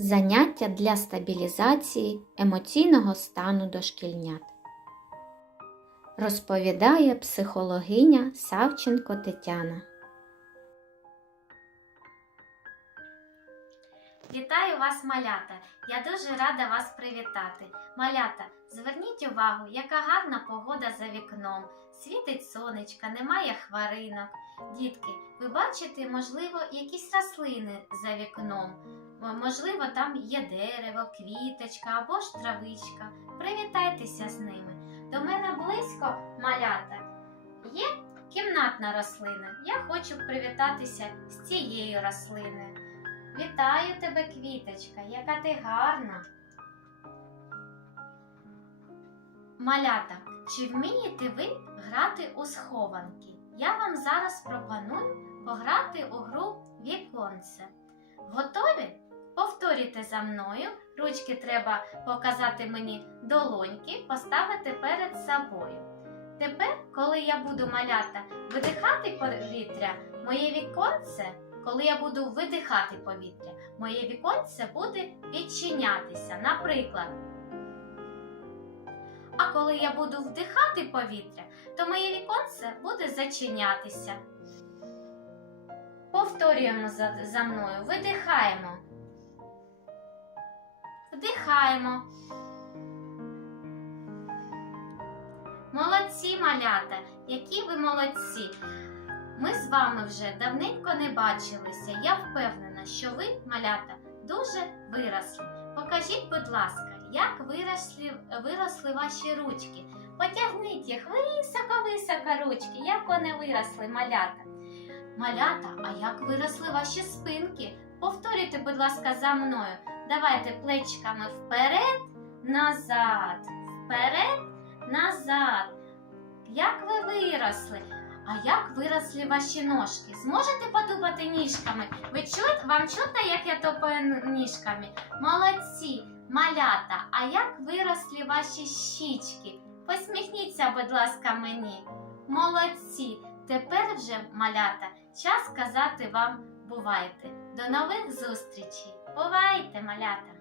Заняття для стабілізації емоційного стану дошкільнят. Розповідає психологиня Савченко Тетяна. Вітаю вас, малята! Я дуже рада вас привітати. Малята, зверніть увагу, яка гарна погода за вікном. Світить сонечка, немає хваринок. Дітки, ви бачите, можливо, якісь рослини за вікном. Можливо, там є дерево, квіточка або ж травичка. Привітайтеся з ними. До мене близько малята. Є кімнатна рослина. Я хочу привітатися з цією рослиною. Вітаю тебе, квіточка, яка ти гарна. Малята, чи вмієте ви грати у схованки? Я вам зараз пропоную пограти у гру віконце. Готові? Повторюйте за мною. Ручки треба показати мені долоньки, поставити перед собою. Тепер, коли я буду малята видихати повітря, моє віконце коли я буду видихати повітря, моє віконце буде відчинятися, наприклад. А коли я буду вдихати повітря, то моє віконце буде зачинятися. Повторюємо за, за мною, видихаємо. Вдихаємо. Молодці малята, які ви молодці! Ми з вами вже давненько не бачилися. Я впевнена, що ви, малята, дуже виросли. Покажіть, будь ласка, як виросли, виросли ваші ручки. Потягніть їх високо-високо ручки, як вони виросли, малята. Малята, а як виросли ваші спинки? Повторюйте, будь ласка, за мною. Давайте плечиками вперед, назад, вперед, назад. Як ви виросли? А як виросли ваші ножки? Зможете подумати ніжками? Ви чут, вам чутно, як я топаю ніжками? Молодці, малята, а як виросли ваші щічки? Посміхніться, будь ласка, мені. Молодці. Тепер вже, малята, час казати вам бувайте. До нових зустрічей. Бувайте, малята!